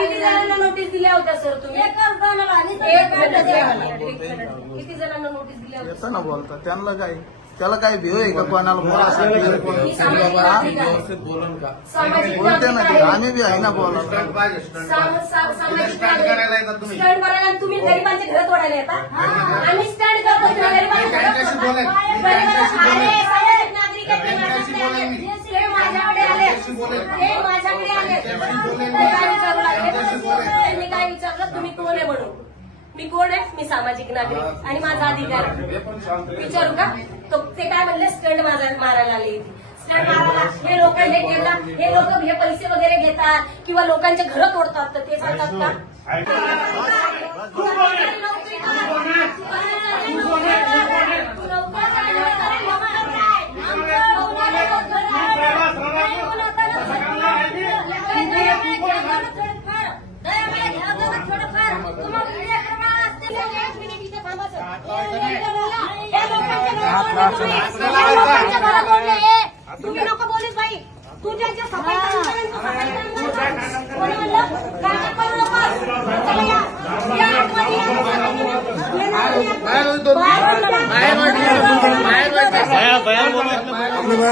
किती जणांना नोटीस दिल्या होत्या सर तुम्ही? किती जणांना नोटीस दिल्या होत्या? येतं ना बोलता त्यांना काय त्याला काय भेव आहे का कोणाला बोलासाठी बोलते ना ते आम्ही बी आहे ना बोलायला स्टँड करायला तुम्ही गरिबांचे घर तोडायला येता आम्ही स्टँड करतो माझ्याकडे आले त्यांनी काय विचारलं तुम्ही कोण आहे म्हणून मी कोण आहे मी सामाजिक नागरिक आणि माझा अधिकार विचारू का तो ते काय म्हणले स्टंट मारायला आले स्टंट मारायला हे लोक हे लोक हे पैसे वगैरे घेतात किंवा लोकांचे घर तोडतात तर ते सांगतात का तुम्ही नको बोलीस बाई तू त्यांच्या सफाई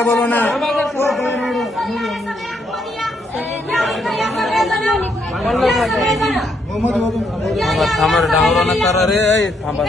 बोलो ना थांबा डावरा करा रे थांबा